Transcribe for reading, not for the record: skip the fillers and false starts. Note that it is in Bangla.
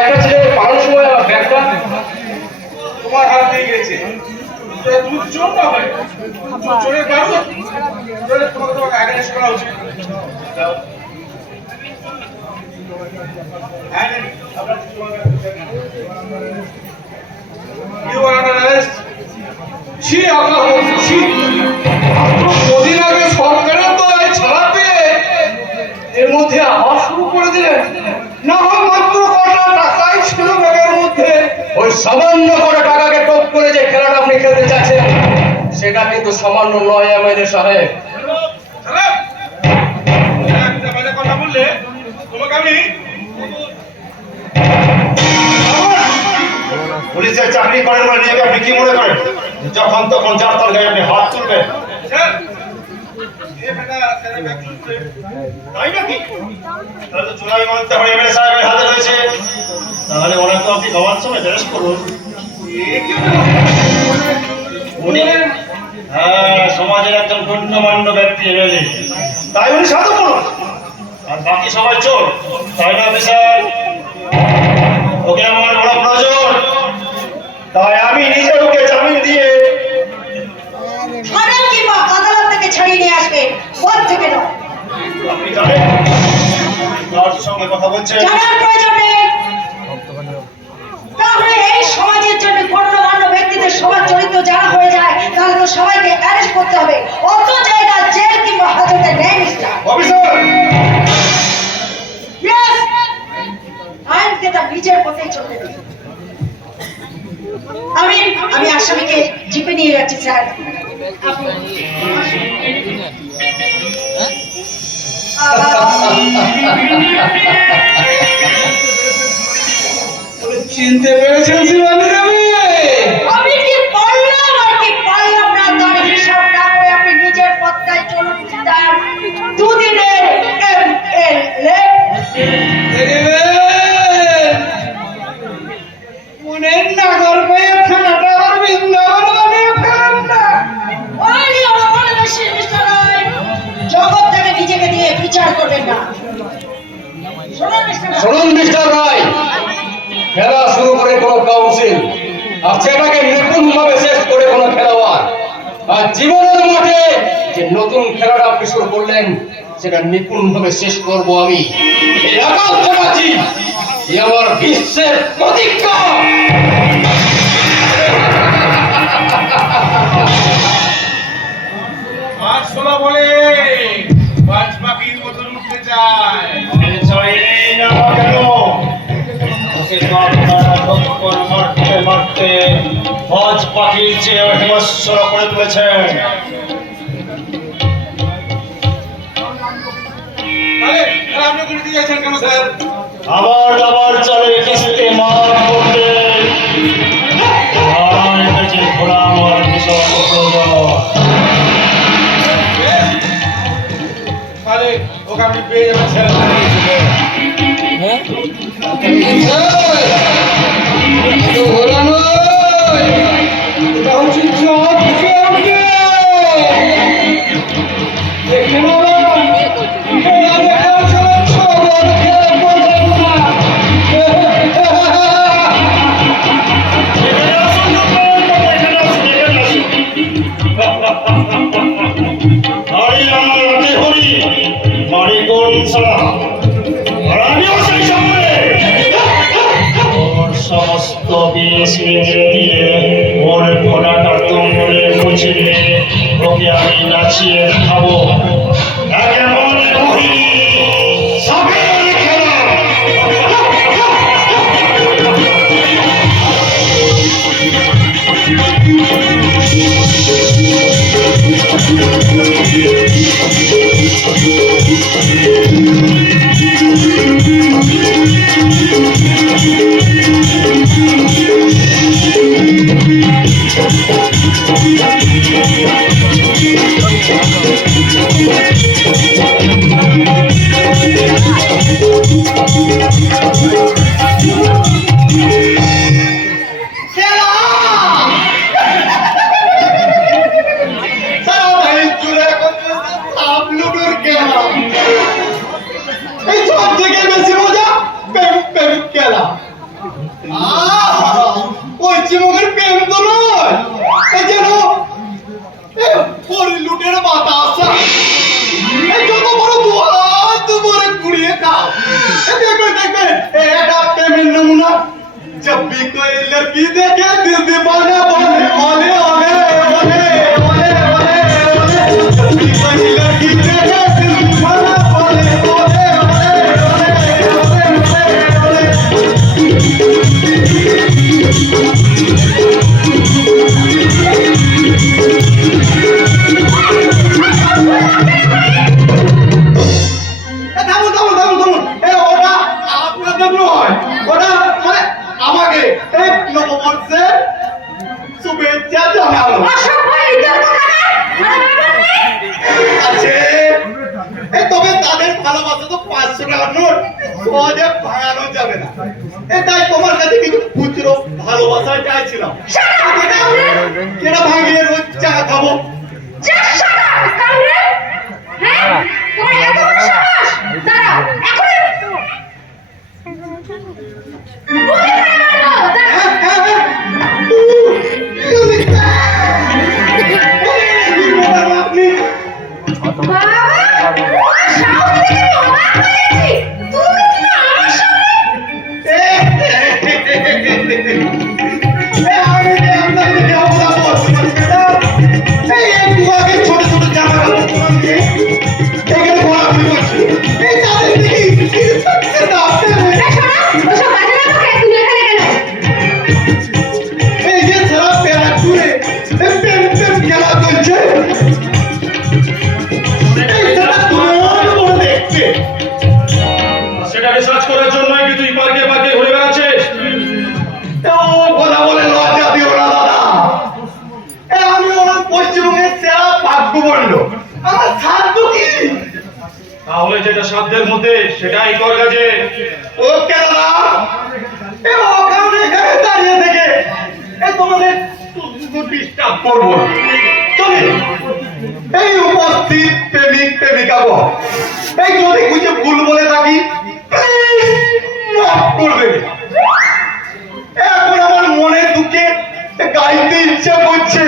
একটা ছেলে পালানোর সময় ব্যাগটা তোমার হাত দিয়ে গেছে। তুমি চোর না ভাই, চোরের কারণ তোমাকে তোমাকে অ্যারেস্ট করা উচিত। You are under arrest. ছি আপনার ছি। কদিন আগে সরকারের তো এই ছাড়াতে এর মধ্যে আবার শুরু করে দিলেন। না হয় মাত্র কটা টাকাই ছিল ব্যাগের মধ্যে। ওই সামান্য কটা টাকাকে টপ করে যে খেলাটা আপনি খেলতে চাচ্ছেন সেটা কিন্তু সামান্য নয় এমএলএ সাহেব। একটা বাজে কথা বললে তোমাকে আমি পুলিশের চাকরি করেন বলে নিজেকে আপনি কি মনে করেন? যখন তখন যার তার গায়ে আপনি হাত তুলবেন তাই নাকি? তাহলে তো চুনাই মানতে হবে এমএলএ সাহেবের হাতে রয়েছে। তাহলে ওনাকে আপনি গভর্নমেন্ট সময় অ্যারেস্ট করুন। হ্যাঁ, সমাজের একজন গণ্যমান্য ব্যক্তি এমএলএ, তাই উনি সাধু করুন। আর বাকি সবাই চোর, তাই না অফিসার? ওকে আমার বড় প্রয়োজন, তাই আমি নিজে ওকে জামিন দিয়ে কিংবা আদালত থেকে ছাড়িয়ে নিয়ে আসবে। থেকে না আপনি জানেন কার সঙ্গে কথা বলছেন? জানার প্রয়োজন নেই। তাহলে এই সমাজের জন্য গণ্যমান্য ব্যক্তিদের সবার চরিত্র জানা হয়ে যায়, তাহলে তো সবাইকে অ্যারেস্ট করতে হবে। অত জায়গা জেল কিংবা হাজতে নেই মিস্টার অফিসার। ইয়েস, আইনকে তার নিজের পথেই চলতে দিন। আমি আসামিকে জিপে নিয়ে যাচ্ছি স্যার। চিনতে পেরেছেন শিবানী দেবী? আমি কি পারলাম আর কি পারলাম না তার হিসাব না করে আপনি নিজের পথটায় চলুন। তার দুদিনের এমএলএ মনের নাগর পেয়ে ফেলাটা আর বৃন্দাবন বানিয়ে ফেলেন না। জগৎ থেকে নিজেকে দিয়ে বিচার করবেন না। শুনুন মিস্টার রায়, খেলা শুরু করে কোনো কাউন্সিল আর সেটাকে নিপুণ ভাবে শেষ করে কোনো খেলোয়াড়। আর জীবনের মাঠে যে নতুন খেলাটা আপনি শুরু করলেন সেটা নিপুণ ভাবে শেষ করবো আমি। এই আকাশ চালাচ্ছি, এই আমার বিশ্বের প্রতিজ্ঞা। শোনা বলে বাজ পাখির মতন উঠতে চায়। মারতে মারতে বাজ পাখির চেয়ে হিংস্র করে তুলেছেন। আবার আবার চলে কিস্তি মার করতে ঘোড়া আমার ভীষণ ওকে আপনি পেয়ে যাবেন ছেলে। সমস্ত বিষ দিয়ে ওর ঘোড়াটা তোমরে খুঁচিয়ে ওকে আমি নাচিয়ে খাবো। ওর লুটের বাতাসা এই যত বড় দুহাত ভরে কুড়িয়ে খাও দেখবে দেখবে এটা প্রেমের নমুনা जब भी कोई लड़की देखे दिल दीवाना बोले ओले ओले ओले ओले ओले ओले जब भी कोई लड़की देखे दिल दीवाना बोले ओले ओले ओले ओले থামুন থামুন থামুন থামুন ওটা আপনাদের নয় ওটা মানে আমাকে এই নববর্ষে শুভেচ্ছা জানালো আছে তবে তাদের ভালোবাসা তো 500 টাকার নোট সহজে ভাঙানো যাবে না তাই তোমার কাছে কিছু খুচরো ভালোবাসা চাইছিলাম কেনা ভাঙিয়ে রোজ চা খাবো সেটা রিসার্চ করার জন্যই কি তুই পার্কে পার্কে ঘুরে বেড়াচ্ছিস? কথা বলে লজ্জা দিও না দাদা আমি ওনার পশ্চিমবঙ্গের সেরা ভাগ্যবন্ড আমার সাধ্য কি তাহলে যেটা সাধ্যের মধ্যে সেটাই কর কাজে। ওকে দাদা ওখানে এখানে দাঁড়িয়ে থেকে তোমাদের ডিস্টার্ব করবো না চলে এই উপস্থিত প্রেমিক প্রেমিকা এই যদি কিছু ভুল বলে থাকি মাফ করবে এখন আমার মনে দুঃখে গাইতে ইচ্ছা করছে।